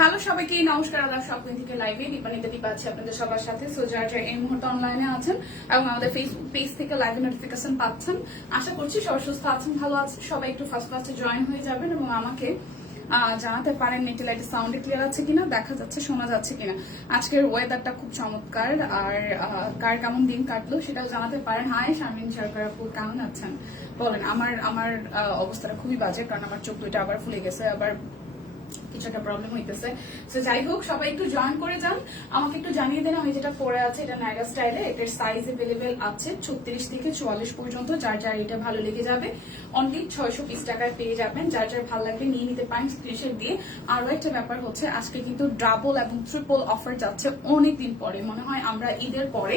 Hello সবাইকে, নমস্কার আদাব সবদিন থেকে লাইভে দীপানিতা দীপা আছে আপনাদের সবার সাথে। সো এই মুহূর্তে অনলাইনে আছেন এবং আমাদের ফেসবুক পেজ থেকে লাইভ নোটিফিকেশন পাচ্ছেন, আশা করছি সবাই সুস্থ আছেন, ভালো আছেন। সবাই একটু ফার্স্ট ফার্স্টে জয়েন হয়ে যাবেন এবং আমাকে জানাতে পারেন নেটে লাইটে সাউন্ডে ক্লিয়ার আছে কিনা, দেখা যাচ্ছে, শোনা যাচ্ছে কিনা। আজকের ওয়েদারটা খুব চমৎকার, আর কার কেমন দিন কাটলো সেটাও জানাতে পারেন। হাই, শারমিন সরকার আপু কেমন আছেন? বলেন, আমার আমার অবস্থাটা খুবই বাজে, কারণ আমার চোখ দুইটা আবার ফুলে গেছে, আবার কিছু একটা প্রবলেম হইতেছে। তো যাই হোক, সবাই একটু জয়েন করে যান। আমাকে একটু জানিয়ে দেন, আমি যেটা পরে আছে, এটা নাইরা স্টাইলে এটার সাইজ এভেলেবেল আছে ছত্রিশ থেকে চুয়াল্লিশ পর্যন্ত, যার যার এটা ভালো লেগে যাবে। অনলি ছয়শো পিস টাকায় পেয়ে যাবেন। যার যার ভালো লাগবে নিয়ে নিতে পারেন স্ক্রিনশট দিয়ে। আরও একটা ব্যাপার হচ্ছে, আজকে কিন্তু ডাবল এবং ট্রিপল অফার যাচ্ছে অনেকদিন পরে। মনে হয় আমরা ঈদের পরে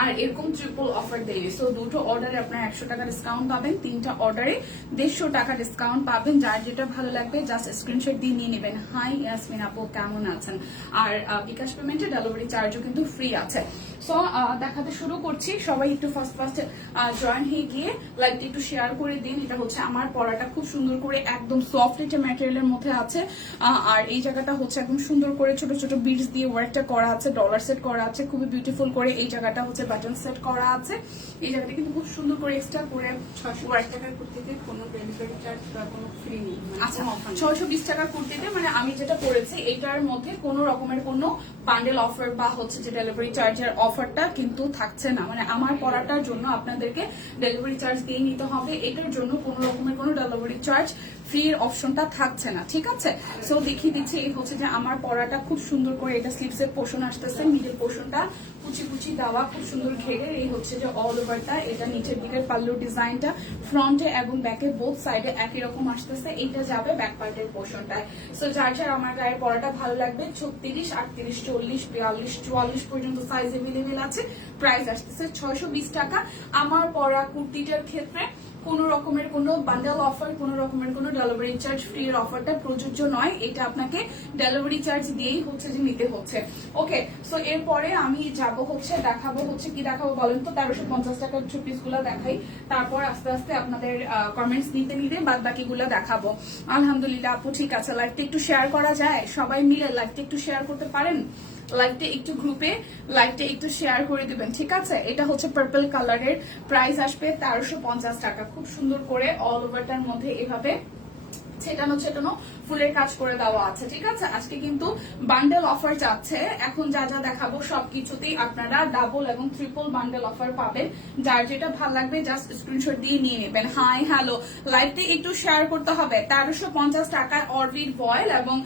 আর এরকম ট্রিপল অফার দেই। সো দুটো অর্ডারে আপনার একশো টাকা ডিসকাউন্ট পাবেন। তিনটা অর্ডারে দেড়শো টাকা ডিসকাউন্ট পাবেন। যার যেটা ভালো লাগবে জাস্ট স্ক্রিনশট দিয়ে নিয়ে নেবেন। হাই ইয়াসমিন আপু কেমন আছেন? আর বিকাশ পেমেন্টের ডেলিভারি চার্জও কিন্তু ফ্রি আছে। সো দেখাতে শুরু করছি। সবাই একটু ফার্স্ট ফার্স্ট জয়েন হয়ে গিয়ে লাইভটি একটু শেয়ার করে দিন। এটা হচ্ছে আমার পড়াটা খুব সুন্দর করে একদম সফট একটা ম্যাটেরিয়ালের মধ্যে আছে। আর এই জায়গাটা হচ্ছে একদম সুন্দর করে ছোট ছোট বিটস দিয়ে ওয়ার্কটা করা আছে ডলার সেট করা আছে খুবই বিউটিফুল করে এই জায়গাটা হচ্ছে বাটন সেট করা আছে। এই জায়গাটা কিন্তু খুব সুন্দর করে এক্সট্রা করে ছশো work টাকার কুর্তিতে কোনো ডেলিভারি চার্জ বা কোনো ফ্রি নেই মানে আচ্ছা ছয়শো বিশ টাকার কুর্তিতে মানে আমি যেটা পরেছি এটার মধ্যে কোনো রকমের কোনো বান্ডেল অফার বা হচ্ছে যে ডেলিভারি চার্জের অফারটা কিন্তু থাকছে না। মানে আমার পড়াটার জন্য আপনাদেরকে ডেলিভারি চার্জ দিয়ে নিতে হবে। এটার জন্য কোনো রকমের কোনো ডেলিভারি চার্জ ফ্রির অপশনটা থাকছে না, ঠিক আছে? সো দেখিয়ে দিচ্ছি, এই হচ্ছে যে আমার পড়াটা খুব সুন্দর করে, এটা স্লিপসের পোর্শন আসতেছে মিডল পোর্শনটা কুচি কুচি দেওয়া, খুব সুন্দর ঘেরের এই হচ্ছে যে অল ওভারটা এটা নিচের দিকের পাল্লুর ডিজাইনটা ফ্রন্টে এবং ব্যাকে বোথ সাইডে একই রকম আসতেছে, এইটা যাবে ব্যাক পার্টের পোর্শনটায় সো যার যার আমার গায়ের পরাটা ভালো লাগবে, ছত্রিশ, আটত্রিশ, চল্লিশ, বিয়াল্লিশ, চুয়াল্লিশ পর্যন্ত সাইজ এভেলেবেল আছে প্রাইস আসতেছে ছয়শো বিশ টাকা। আমার পরা কুর্তিটার ক্ষেত্রে কোনো রকমের কোনো বান্ডেল অফার কোনো রকমের কোনো ডেলিভারি চার্জ ফ্রি এর অফারটা প্রযোজ্য নয়। এটা আপনাকে ডেলিভারি চার্জ দিয়েই হচ্ছে যে নিতে হচ্ছে। ওকে সো এরপরে আমি যাব হচ্ছে, দেখাবো হচ্ছে কি দেখাবো বলেন তো, তেরোশো পঞ্চাশ টাকার পিসগুলা দেখাই। তারপর আস্তে আস্তে আপনাদের কমেন্টস নিতে নিতে বাদ বাকি দেখাবো। আলহামদুলিল্লাহ আপু, ঠিক আছে লাইভটা একটু শেয়ার করা যায়। সবাই মিলে লাইভটা একটু শেয়ার করতে পারেন? লাইভটা একটু গ্রুপে লাইকটা একটু শেয়ার করে দিবেন, ঠিক আছে? এটা হচ্ছে পার্পল কালারের প্রাইস আসবে তেরোশো টাকা। খুব সুন্দর করে অল ওভারটার মধ্যে এভাবে ছেটানো ছেটানো ফুলের কাজ করে দেওয়া আছে, ঠিক আছে? আজকে কিন্তু বান্ডেল অফার যাচ্ছে। এখন যা যা দেখাবো সবকিছুতেই আপনারা ডাবল এবং ট্রিপল বান্ডেল অফার পাবেন। যার যেটা ভালো লাগবে জাস্ট স্ক্রিনশট দিয়ে নিয়ে নেবেন। হাই হ্যালো লাইভটি একটু শেয়ার করতে হবে। তেরোশো পঞ্চাশ টাকায় অরবিট বয়েল এবং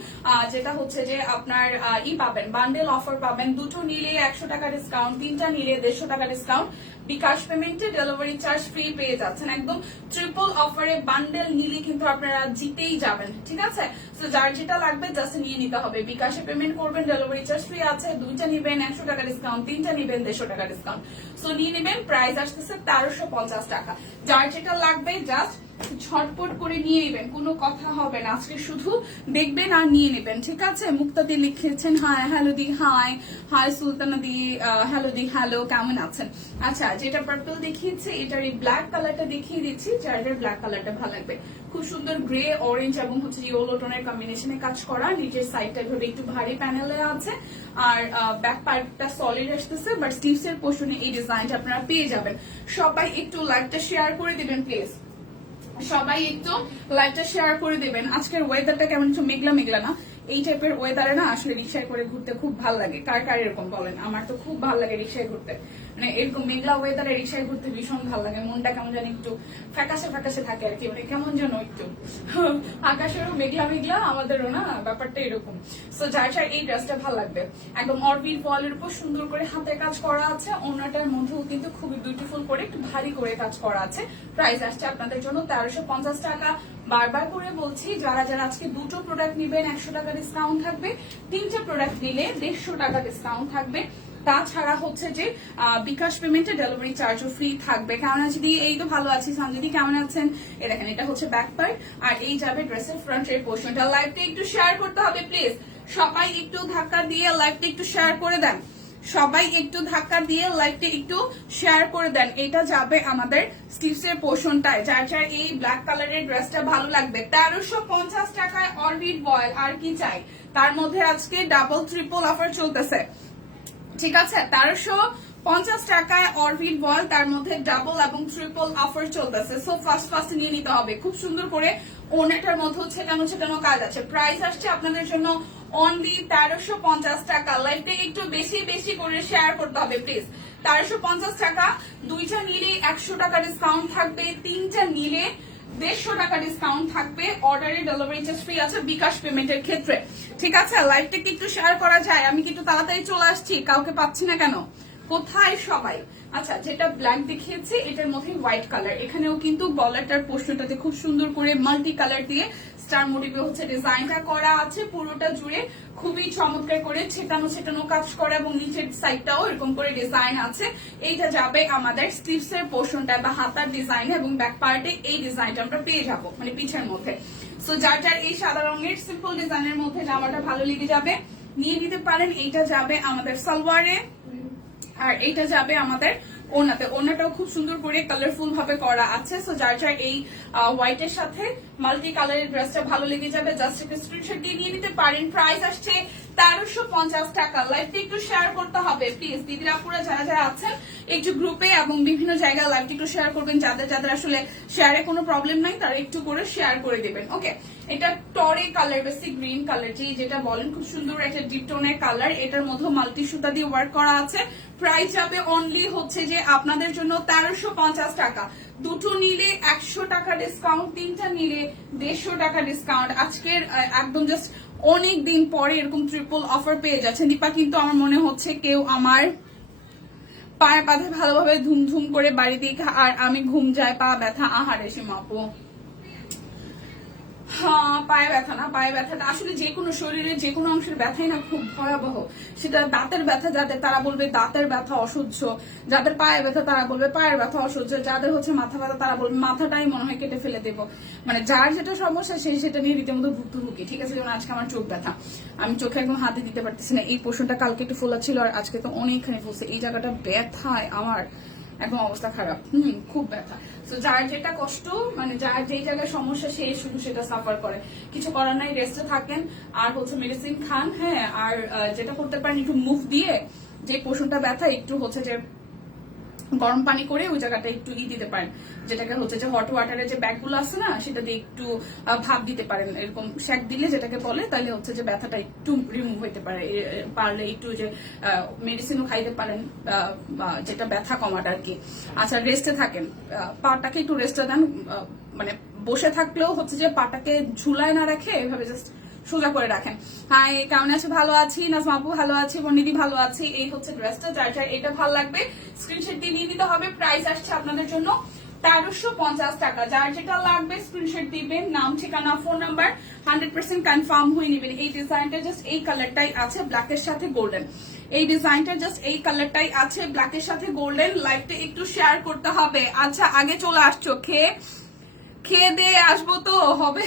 যেটা হচ্ছে যে আপনার ই পাবেন বান্ডেল অফার পাবেন। দুটো নিলে একশো টাকা ডিসকাউন্ট তিনটা নিলে দেড়শো টাকা ডিসকাউন্ট বিকাশ পেমেন্টে ডেলিভারি চার্জ ফ্রি পেয়ে যাচ্ছেন। একদম ট্রিপল অফারে বান্ডেল নিলে কিন্তু আপনারা জিতেই যাবেন, ঠিক আছে? তো যার যেটা লাগবে জাস্ট নিয়ে নিতে হবে। বিকাশে পেমেন্ট করবেন ডেলিভারি চার্জ ফ্রি আছে, দুইটা নিবেন, একশো টাকা ডিসকাউন্ট তিনটা নিবেন, দেড়শো টাকা ডিসকাউন্ট সো নিয়ে নিবেন প্রাইস আসতেছে তেরোশো পঞ্চাশ টাকা। যার যেটা লাগবে জাস্ট ঝটপট করে নিয়ে নেবেন, কোনো কথা হবে না। আজকে শুধু দেখবেন আর নিয়ে নেবেন, ঠিক আছে? মুক্তাদি লিখেছেন হাই হ্যালো দি হাই হাই সুলতানা দি হ্যালো দি, হ্যালো, কেমন আছেন? আচ্ছা যেটা পার্পল দেখিয়েছে, এটার এই ব্ল্যাক কালারটা দেখিয়ে দিচ্ছি, যার ব্ল্যাক কালারটা ভালো লাগবে। খুব সুন্দর গ্রে অরেঞ্জ এবং হচ্ছে ইয়েলো টোনের কম্বিনেশনে কাজ করা। নিচের সাইডটা এভাবে একটু ভারী প্যানেলে আছে। আর ব্যাক পার্টটা সলিড আসতেছে বাট স্টিভস এর পোর্শনে এই ডিজাইনটা আপনারা পেয়ে যাবেন। সবাই একটু লাইকটা শেয়ার করে দিবেন প্লিজ সবাই একটু লাইভটা শেয়ার করে দেবেন। আজকের ওয়েদারটা কেমন একটু মেঘলা মেঘলা না? এই টাইপের ওয়েদারে না আসলে রিক্সায় করে ঘুরতে খুব ভালো লাগে। কার কার এরকম বলেন? আমার তো খুব ভালো লাগে রিক্সায় ঘুরতে। মানে এরকম মেঘলা ওয়েদারে রিক্সায় ঘুরতে ভীষণ ভালো লাগে। মনটা কেমন জানি একটু ফ্যাকাশে ফ্যাকাশে থাকে আর কি মানে কেমন যেন একটু। আকাশেরও মেঘলা মেঘলা, আমাদেরও না ব্যাপারটা এরকম। সো যার যার এই ড্রেসটা ভালো লাগবে। একদম অরবিট বলের উপর সুন্দর করে হাতে কাজ করা আছে। অন্যটার মধ্যেও কিন্তু খুবই বিউটিফুল করে একটু ভারী করে কাজ করা আছে। প্রাইস আসছে আপনাদের জন্য তেরোশো পঞ্চাশ টাকা। বারবার করে বলছি, যারা যারা আজকে দুটো প্রোডাক্ট নিবেন, একশো টাকা ডিসকাউন্ট থাকবে। তিনটে প্রোডাক্ট নিলে দেড়শো টাকা ডিসকাউন্ট থাকবে। তাছাড়া হচ্ছে যে বিকাশ পেমেন্টে ডেলিভারি চার্জও ফ্রি থাকবে। কেমন আছে দি এই তো ভালো আছি। সঞ্জিদি, কেমন আছেন? এ দেখেন, এটা হচ্ছে ব্যাক পার্ট আর এই যাবে ড্রেসের ফ্রন্ট এর পোর্শনটা লাইভটা একটু শেয়ার করতে হবে প্লিজ সবাই একটু ধাক্কা দিয়ে লাইভটা একটু শেয়ার করে দেন। সবাই একটু ধাক্কা দিয়ে লাইভটা একটু শেয়ার করে দেন। এটা যাবে আমাদের স্লিভসের পোর্শনটায় যার যার এই ব্ল্যাক কালারের ড্রেসটা ভালো লাগবে। তেরোশো পঞ্চাশ টাকায় অরবিট বয়েল আর কি চাই? তার মধ্যে আজকে ডাবল ট্রিপল অফার চলতেছে। ঠিক আছে, তেরোশো পঞ্চাশ টাকায় অরবিট বল তার মধ্যে ডাবল এবং ট্রিপল অফার চলতেছে। সো ফার্স্ট ফার্স্ট নিয়ে নিতে হবে। খুব সুন্দর করে ওনেটার মধ্যে ছেটানো ছেটানো কাজ আছে। প্রাইস আসছে আপনাদের জন্য অনলি তেরোশো পঞ্চাশ টাকা। লাইফটা একটু বেশি বেশি করে শেয়ার করতে হবে প্লিজ তেরোশো পঞ্চাশ টাকা, দুইটা নিলে একশো টাকা ডিসকাউন্ট থাকবে, তিনটা নিলে দেড়শো টাকা ডিসকাউন্ট থাকবে। অর্ডারে ডেলিভারি চার্জ ফ্রি আছে বিকাশ পেমেন্টের ক্ষেত্রে। ঠিক আছে? লাইভটা কি একটু শেয়ার করা যায়? আমি কিন্তু তাড়াতাড়ি চলে আসছি? কাউকে পাচ্ছি না কেন? কোথায় সবাই? আচ্ছা যেটা ব্ল্যাক দেখিয়েছে, এটার মধ্যে হোয়াইট কালার এখানেও কিন্তু বলারটার পোস্টটাতে খুব সুন্দর করে মাল্টি কালার দিয়ে স্টার মোটিভে হচ্ছে ডিজাইনটা করা আছে, পুরোটা জুড়ে খুবই চমৎকার করে ছেটানো ছেটানো কাজ করা এবং নিচের সাইডটাও এরকম করে ডিজাইন আছে। এইটা যাবে আমাদের স্লিভস এর পোর্শনটা বা হাতার ডিজাইন এবং ব্যাক পার্টে এই ডিজাইনটা আমরা পেয়ে যাব মানে পিছের মধ্যে। সো যার যার এই সাদা রঙের সিম্পল ডিজাইনের মধ্যে জামাটা ভালো লেগে যাবে, নিয়ে নিতে পারেন। এইটা যাবে আমাদের সালোয়ারে। আর এইটা যাবে আমাদের ওনাতে ওনাটাও খুব সুন্দর করে কালারফুল ভাবে করা আছে। সো যার যার এই হোয়াইট এর সাথে মাল্টি কালারের ড্রেসটা ভালো লেগে যাবে জাস্ট একটা স্ক্রিনশট দিয়ে নিয়ে নিতে পারেন। প্রাইস আসছে তেরোশো পঞ্চাশ মাল্টি সুতা দিয়ে ওয়ার্ক করা আছে। প্রাইস যাবে অনলি হচ্ছে যে আপনাদের জন্য তেরোশো টাকা। দুটো নিলে একশো টাকা ডিসকাউন্ট তিনটা নিলে দেড়শো টাকা ডিসকাউন্ট আজকের একদম জাস্ট অনেক দিন পরে এরকম ট্রিপল অফার পেয়ে যাচ্ছে দীপা, কিন্তু আমার মনে হচ্ছে কেউ আমার পায়ে পাথে ভালোভাবে ধুমধুম করে বাড়ি দিয়ে আর আমি ঘুম যায় পা ব্যথা, আহারে সীমাপু পায়ে ব্যথা না, পায়ে ব্যথাটা আসলে যে কোনো শরীরের যে কোনো অংশের ব্যথাই না খুব ভয়াবহ। সেটা দাঁতের ব্যথা যাদের, তারা বলবে দাঁতের ব্যথা অসহ্য। যাদের পায়ে ব্যথা, তারা বলবে পায়ের ব্যথা অসহ্য। যাদের হচ্ছে মাথা ব্যথা, তারা বলবে মাথাটাই মনে হয় কেটে ফেলে দেবো। মানে যার যেটা সমস্যা, সেই সেটা নিয়ে রীতিমতো ভুক্তভুগি। ঠিক আছে, যেমন আজকে আমার চোখ ব্যথা। আমি চোখে একদম হাতে দিতে পারতেছি না। এই পোষণটা কালকে একটু ফোলা ছিল আর আজকে তো অনেকখানি ফুলছে। এই জায়গাটা ব্যথায় আমার। একদম অবস্থা খারাপ। হুম, খুব ব্যথা। তো যার যেটা কষ্ট মানে যার যেই জায়গায় সমস্যা, সে শুধু সেটা সাফার করে। কিছু করার নাই রেস্টে থাকেন, আর হচ্ছে মেডিসিন খান হ্যাঁ আর যেটা করতে পারেন, একটু মুভ দিয়ে, যে পোষণটা ব্যথা, একটু হচ্ছে যে গরম পানি করে ওই জায়গাটা একটু ই দিতে পারেন। যেটাকে হচ্ছে যে হট ওয়াটারের যে ব্যাগগুলো আছে না, সেটা দিয়ে একটু ভাপ দিতে পারেন। এরকম শ্যাক দিলে যেটাকে বলে তাহলে হচ্ছে যে ব্যথাটা একটু রিমুভ হইতে পারে। পারলে একটু যে মেডিসিনও খাইতে পারেন যেটা ব্যথা কমাটা আর কি। আচ্ছা রেস্টে থাকেন। পাটাকে একটু রেস্টে দেন। মানে বসে থাকলেও হচ্ছে যে পাটাকে ঝুলায় না রেখে এভাবে জাস্ট সোজা করে রাখেন। হাই, কেমন আছে? ভালো আছি? নাজমা আপু, ভালো আছি? বর্ণিদি ভালো আছি? এই হচ্ছে ড্রেসটা, যার যার এটা ভালো লাগবে। স্ক্রিনশট দিয়ে নিয়ে দিতে হবে প্রাইস আসছে আপনাদের জন্য তেরোশো পঞ্চাশ টাকা। যার যেটা লাগবে স্ক্রিনশট দিবেন, নাম, ঠিকানা phone number hundred percent confirm হয়ে নেবেন। এই ডিজাইনটা জাস্ট এই কালারটাই আছে ব্ল্যাকের সাথে গোল্ডেন এই ডিজাইনটা জাস্ট এই কালারটাই আছে ব্ল্যাকের সাথে গোল্ডেন লাইফটা একটু শেয়ার করতে হবে। আচ্ছা আগে চলে আসছো খেয়ে খেয়ে আসব তো, হবে।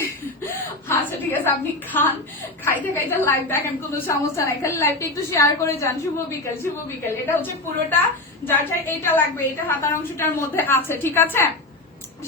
আচ্ছা ঠিক আছে, আপনি খান। খাইতে খাইতে লাইভ দেখেন কোনো সমস্যা নাই। খালি লাইভটা একটু শেয়ার করে যান। শুভ বিকেল শুভ বিকেল। এটা হচ্ছে পুরোটা, যার যার এইটা লাগবে, এটা হাতার অংশটার মধ্যে আছে, ঠিক আছে?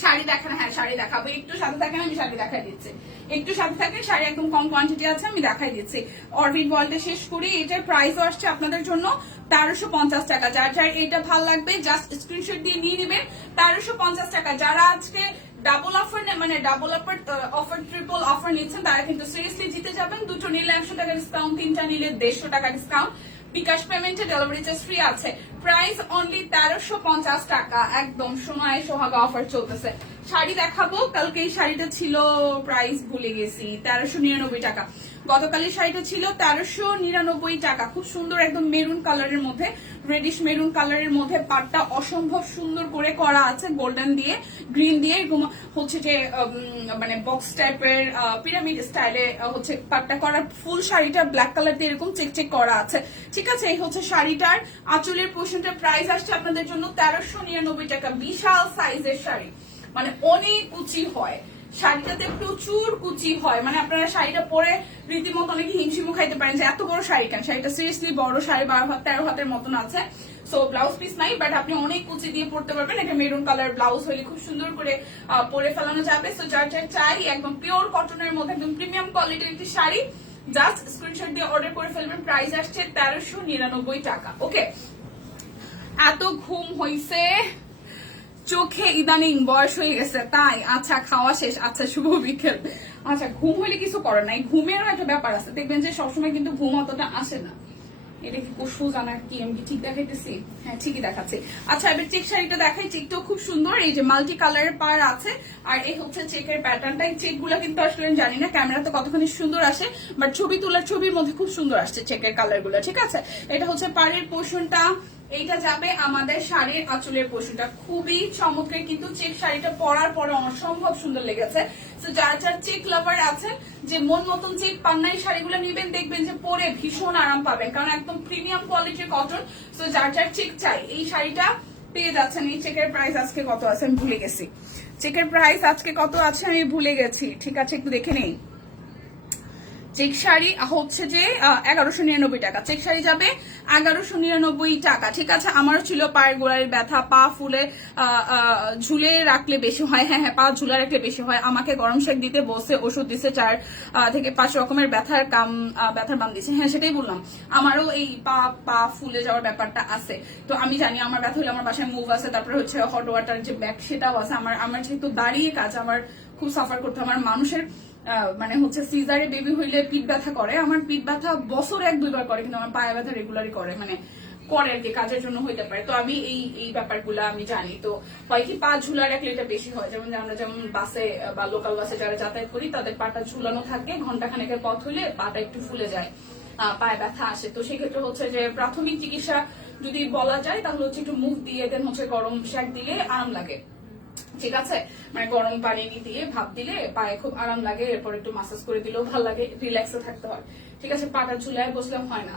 শাড়ি দেখান হ্যাঁ শাড়ি দেখাবো। একটু সাথে থাকেন আমি শাড়ি দেখাই দিচ্ছি। একটু সাথে থাকেন শাড়ি একদম কম কোয়ান্টিটি আছে, আমি দেখাই দিচ্ছি। অরবিট বলটা শেষ করি, এটার প্রাইসও আসছে আপনাদের জন্য তেরোশো পঞ্চাশ টাকা। যার যার এটা ভালো লাগবে জাস্ট স্ক্রিনশট দিয়ে নিয়ে নেবেন। তেরোশো পঞ্চাশ টাকা। যারা আজকে ডাবল অফার মানে double offer offer triple offer নিচ্ছেন, তারা কিন্তু সিরিয়াসলি জিতে যাবেন। দুটো নিলে একশো টাকা ডিসকাউন্ট তিনটা নিলে দেড়শো টাকা ডিসকাউন্ট বিকাশ পেমেন্টে ডেলিভারি চার্জ ফ্রি আছে। প্রাইস অনলি তেরোশো পঞ্চাশ টাকা। একদম সময় সোহাগা অফার চলতেছে। শাড়ি দেখাবো। কালকে এই শাড়িটা ছিল প্রাইস ভুলে গেছি, তেরোশো নিরানব্বই টাকা। গতকালের শাড়িটা ছিল তেরোশো নিরানব্বই টাকা। খুব সুন্দর একদম মেরুন কালারের মধ্যে রেডিশ মেরুন কালারের মধ্যে পাটটা অসম্ভব সুন্দর করে করা আছে গোল্ডেন দিয়ে গ্রিন দিয়ে। এরকম হচ্ছে যে মানে বক্স টাইপের পিরামিড স্টাইলে হচ্ছে পাটটা করা। ফুল শাড়িটা ব্ল্যাক কালার দিয়ে এরকম চেক চেক করা আছে। ঠিক আছে, এই হচ্ছে শাড়িটার আঁচলের পোর্শনটার প্রাইস আসছে আপনাদের জন্য তেরোশো নিরানব্বই টাকা। বিশাল সাইজের শাড়ি। মানে অনেক উঁচি হয়। শাড়িটাতে প্রচুর কুচি হয়। মানে আপনারা শাড়িটা পরে রীতিমতো অনেকে হিমশিমও খাইতে পারেন যে, এত বড় শাড়ি কেন? শাড়িটা সিরিয়াসলি বড় শাড়ি বারো হাত, তেরো হাতের মতন আছে। সো ব্লাউজ পিস নাই বাট আপনি অনেক কুচি দিয়ে পড়তে পারবেন। এটা মেরুন কালার ব্লাউজ হলে খুব সুন্দর করে পরে ফেলানো যাবে। সো যার যার চাই, একদম পিওর কটনের মধ্যে একদম প্রিমিয়াম কোয়ালিটির একটি শাড়ি জাস্ট স্ক্রিনশট দিয়ে অর্ডার করে ফেলবেন। প্রাইস আসছে তেরোশো নিরানব্বই টাকা। ওকে এত ঘুম হইছে। চোখে ইদানিং বয়স হয়ে গেছে, তাই আচ্ছা খাওয়া শেষ আচ্ছা শুভ বিকেল। আচ্ছা ঘুম হইলে কিছু করে নাই, ঘুমেরও একটা ব্যাপার আছে। দেখবেন যে সবসময় কিন্তু ঘুম অতটা আসে না। এটা কি কসু জানা কি, আমি কি ঠিক দেখাইতেছি? হ্যাঁ ঠিকই দেখাচ্ছি। আচ্ছা এবার চেক শাড়িটা দেখাই। চেকটাও খুব সুন্দর, এই যে মাল্টি কালারের পার আছে, আর এই হচ্ছে চেকের প্যাটার্নটা এই চেকগুলা কিন্তু আসলে জানি না ক্যামেরা তো কতখানি সুন্দর আসে বাট ছবি তোলার ছবির মধ্যে খুব সুন্দর আসছে চেকের কালারগুলো, ঠিক আছে? এটা হচ্ছে পাড়ের পোর্শনটা এইটা যাবে আমাদের শাড়ির আঁচলের পোর্শনটা খুবই চমৎকার, কিন্তু চেক শাড়িটা পরার পরে অসম্ভব সুন্দর লেগেছে। তো যারা যারা চেক লাভার আছেন, যে মন মতন চেক পান্নাই শাড়িগুলো নেবেন, দেখবেন যে পরে ভীষণ আরাম পাবেন, কারণ একদম প্রিমিয়াম কোয়ালিটির কটন তো যার যার চেক চাই, এই শাড়িটা পেয়ে যাচ্ছেন। এই চেকের প্রাইস আজকে কত আছে? আমি ভুলে গেছি। চেকের প্রাইস আজকে কত আছে? আমি ভুলে গেছি। ঠিক আছে, একটু দেখে নেই। চেক শাড়ি হচ্ছে যে এগারোশো নিরানব্বই টাকা। চেক শাড়ি যাবে এগারোশো নিরানব্বই টাকা। ঠিক আছে, আমারও ছিল পায়ের গোড়ার ব্যথা, পা ফুলে ঝুলে রাখলে বেশি হয়। হ্যাঁ হ্যাঁ পা ঝুলে রাখলে বেশি হয়। আমাকে গরম শেক দিতে, বসে ওষুধ দিছে, চার থেকে পাঁচ রকমের ব্যথার কাম ব্যথার বাম দিছে। হ্যাঁ সেটাই বললাম। আমারও এই পা পা ফুলে যাওয়ার ব্যাপারটা আছে। তো আমি জানি আমার ব্যথা হলে আমার বাসায় মুভ আছে, তারপরে হচ্ছে হট ওয়াটার যে ব্যাগ সেটাও আছে। আমার আমার যেহেতু দাঁড়িয়ে কাজ, আমার খুব সাফার করতে। আমার মানুষের মানে হচ্ছে সিজারে বেবি হইলে পিঠ ব্যথা করে। আমার পিঠ ব্যথা বছর এক দুইবার করে, কিন্তু আমার পায়ে ব্যথা রেগুলারই করে মানে করে আর কি, কাজের জন্য হইতে পারে। তো আমি এই এই ব্যাপারগুলো আমি জানি। তো হয় কি, পা ঝুলা রাখলে এটা বেশি হয়। যেমন আমরা যেমন বাসে বা লোকাল বাসে যারা যাতায়াত করি, তাদের পাটা ঝুলানো থাকে ঘণ্টা খানেকের পথ হইলে পাটা একটু ফুলে যায় পায়ে ব্যথা আসে। তো সেক্ষেত্রে হচ্ছে যে প্রাথমিক চিকিৎসা যদি বলা যায়, তাহলে হচ্ছে একটু মুখ দিয়ে, দেন হচ্ছে গরম শাক দিলে আরাম লাগে। ঠিক আছে? মানে গরম পানি দিয়ে ভাপ দিলে পায়ে খুব আরাম লাগে, এরপর একটু মাসাজ করে দিলেও ভালো লাগে রিল্যাক্সে থাকতে হয়। ঠিক আছে পাটা ঝুলায় বসলেও হয় না।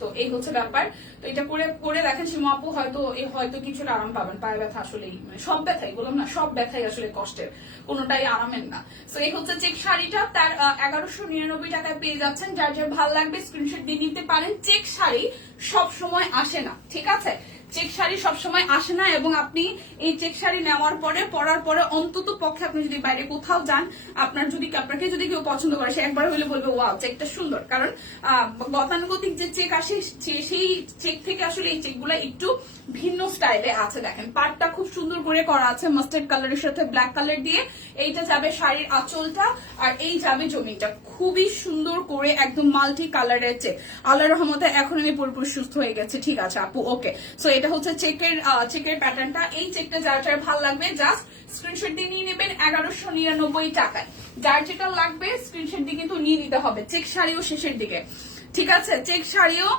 তো এই হচ্ছে ব্যাপার। তো এটা করে করে দেখেন সীমা আপু, হয়তো এই হয়তো কিছুটা আরাম পাবেন। পায়ে ব্যথা আসলেই মানে সব ব্যথাই, বললাম না, সব ব্যথাই আসলে কষ্টের। কোনোটাই আরামের না। তো এই হচ্ছে চেক শাড়িটা, তার এগারোশো নিরানব্বই টাকায় পেয়ে যাচ্ছেন। যার যার ভালো লাগবে স্ক্রিনশট দিয়ে নিতে পারেন। চেক শাড়ি সব সময় আসে না, ঠিক আছে? চেক শাড়ি সবসময় আসে না এবং আপনি এই চেক শাড়ি নেওয়ার পরে, পরার পরে অন্তত পক্ষে আপনি যদি বাইরে কোথাও যান, আপনার যদি, আপনাকে যদি কেউ পছন্দ করে, সে একবার হলে বলবে, ওয়াও, চেকটা সুন্দর। কারণ গতানুগতিক যে চেক আসে সেই চেক থেকে আসলে এই চেকগুলো একটু ভিন্ন স্টাইলে আছে। দেখেন, পাটটা খুব সুন্দর করে করা আছে মাস্টার্ড কালারের সাথে, ব্ল্যাক কালার দিয়ে। এইটা যাবে শাড়ির আঁচলটা আর এই যাবে জমিটা। খুবই সুন্দর করে একদম মাল্টি কালারের চেক। আল্লাহ রহমতে এখন আমি পুরোপুরি সুস্থ হয়ে গেছে। ঠিক আছে, আপু, ওকে। সো এটা হচ্ছে চেকের চেকের প্যাটার্নটা এই চেকটা যার যার ভালো লাগবে জাস্ট স্ক্রিনশট দিয়ে নিয়ে নেবেন এগারোশো নিরানব্বই টাকায়। যার যেটা লাগবে স্ক্রিনশট দিয়ে কিন্তু নিয়ে নিতে হবে চেক শাড়িও শেষের দিকে। ঠিক আছে? চেক শাড়িও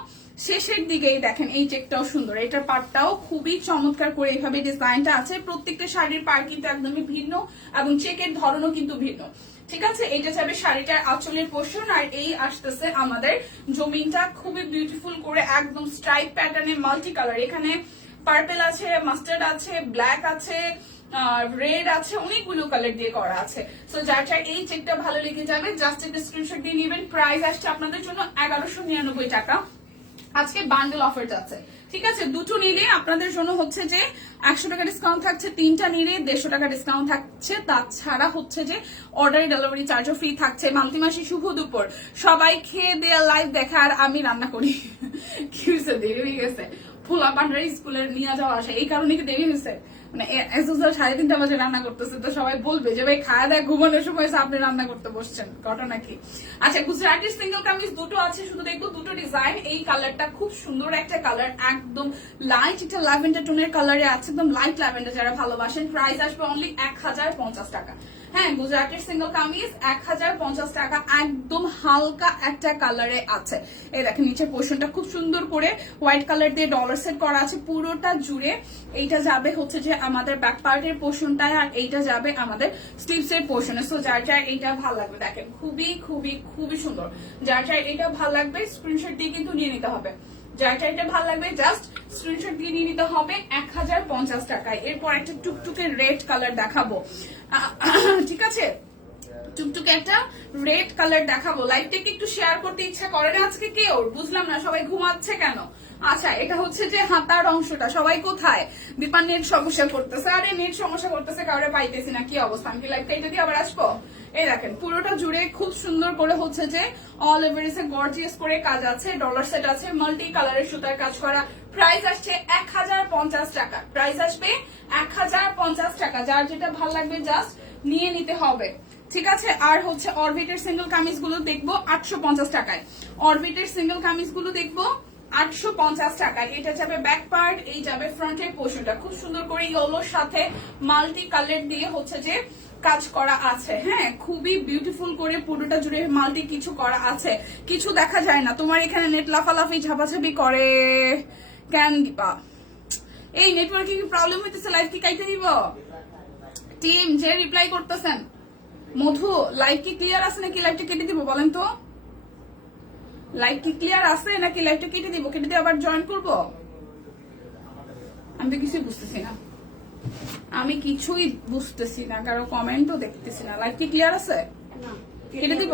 শেষের দিকেই দেখেন এই চেকটাও সুন্দর। এটার পাটটাও খুবই চমৎকার করে এইভাবে ডিজাইনটা আছে। প্রত্যেকটা শাড়ির পার কিন্তু একদমই ভিন্ন এবং চেকের ধরনও কিন্তু ভিন্ন। ঠিক আছে? এটা যাবে শাড়িটার আঁচলের পোষণ আর এই আসতেছে আমাদের জমিনটা খুবই বিউটিফুল করে একদম স্ট্রাইপ প্যাটার্নে মাল্টি কালার এখানে পার্পেল আছে মাস্টার্ড আছে ব্ল্যাক আছে রেড আছে, অনেকগুলো কালার দিয়ে করা আছে। সো যার যার এই চেকটা ভালো লেগে যাবে জাস্ট স্ক্রিনশট দিয়ে নেবেন। প্রাইস আসছে আপনাদের জন্য এগারোশো নিরানব্বই টাকা। আজকে বান্ডেল অফার যাচ্ছে। ঠিক আছে? দুটো নিলে আপনাদের জন্য হচ্ছে যে একশো টাকা ডিসকাউন্ট থাকছে, তিনটা নিলে দেড়শো টাকা ডিসকাউন্ট থাকছে। তাছাড়া হচ্ছে যে অর্ডার ডেলিভারি চার্জও ফ্রি থাকছে। মান্তি মাসি, শুভ দুপুর। সবাই খেয়ে দেয়া লাইভ দেখা আর আমি রান্না করি। কি হয়েছে? দেরি হয়ে গেছে। ফুলা পান্ডারি স্কুলের নিয়ে যাওয়া আসে। এই কারণে কি দেরি হয়েছে? সাড়ে তিনটা বাজে রান্না করতেছে সবাই বলবে যে, ভাই ঘুমানোর সময় রান্না করতে বসছেন, ঘটনা কি? আচ্ছা সিঙ্গেল কামিজ দুটো আছে দেখব দুটো ডিজাইন এই কালারটা খুব সুন্দর একটা কালার একদম লাইট আছে, একদম লাইট ল্যাভেন্ডার যারা ভালোবাসেন প্রাইস আসবে অনলি এক হাজার পঞ্চাশ টাকা। হ্যাঁ গুজরাটের সিঙ্গেল কামিজ এক হাজার পঞ্চাশ টাকা, একদম হালকা একটা কালারে আছে। এই দেখেন, নিচের পোর্শনটা খুব সুন্দর করে হোয়াইট কালার দিয়ে ডলার সেট করা আছে, পুরোটা জুড়ে। এইটা যাবে হচ্ছে যে আমাদের ব্যাক পার্টের পোর্শনটায় আর এইটা যাবে আমাদের স্লিভস এর পোর্শনে সো যার যার এইটা ভালো লাগবে, দেখেন, খুবই খুবই খুবই সুন্দর। যার যার এটা ভালো লাগবে স্ক্রিনশট দিয়ে কিন্তু নিয়ে নিতে হবে। যার এটা ভালো লাগবে জাস্ট স্ক্রিনশট দিয়ে নিয়ে নিতে হবে এক হাজার পঞ্চাশ টাকায়। এরপর একটা টুকটুকে রেড কালার দেখাবো। ঠিক আছে? টুকটুকে একটা রেড কালার দেখাবো। লাইভটাকে একটু শেয়ার করতে ইচ্ছা করে না আজকে কেউ? বুঝলাম না, সবাই ঘুমাচ্ছে কেন? আচ্ছা এটা হচ্ছে যে হাতার অংশটা, সবাই কোথায়? বিপান নেট সমস্যা করতেছে। আরে নেট সমস্যা করতেছে, কাউরে পাইতেছি না। কি অবস্থা? আমি কি লাইভটা এটা দিয়ে আবার আসব? এই দেখেন, পুরোটা জুড়ে খুব সুন্দর করে হচ্ছে যে অল এভারেজে গর্জিয়াস করে কাজ আছে ডলার সেট আছে মাল্টি কালারের সুতার কাজ করা প্রাইস আসছে এক হাজার পঞ্চাশ টাকা। প্রাইস আসবে এক হাজার পঞ্চাশ টাকা, যার যেটা ভালো লাগবে জাস্ট নিয়ে নিতে হবে। ঠিক আছে? আর হচ্ছে অরবিটের সিঙ্গেল কামিজগুলো দেখব আটশো পঞ্চাশ টাকায়। অরবিটের সিঙ্গেল কামিজগুলো দেখব আটশো পঞ্চাশ টাকায়। এটা যাবে ব্যাক পার্ট এই যাবে ফ্রন্টের পোর্শনটা খুব সুন্দর করে ইয়েলোর সাথে মাল্টি কালার দিয়ে হচ্ছে যে কাজ করা আছে। হ্যাঁ খুবই বিউটিফুল করে পুরোটা জুড়ে মাল্টি কিছু করা আছে। কিছু দেখা যায় না। তোমার এখানে নেট লাফালাফি, ঝাপাঝাপি করে কেন দিবা এই নেটওয়ার্কিং প্রবলেম হইতেছে? লাইভ কি কাইতে দিব? টিম যে রিপ্লাই করতেছেন। মধু লাইভ কি ক্লিয়ার আছে নাকি লাইভটা কেটে দিব বলেন তো? লাইভ কি ক্লিয়ার আছে নাকি লাইভটা কেটে দিব? কেটে দিয়ে আবার জয়েন করব? আমি তো কিছুই বুঝতেছি না। আমি কিছুই বুঝতেছি না কারও কমেন্টও দেখতেছি না। লাইক কি ক্লিয়ার আছে? না। কেটে দিব?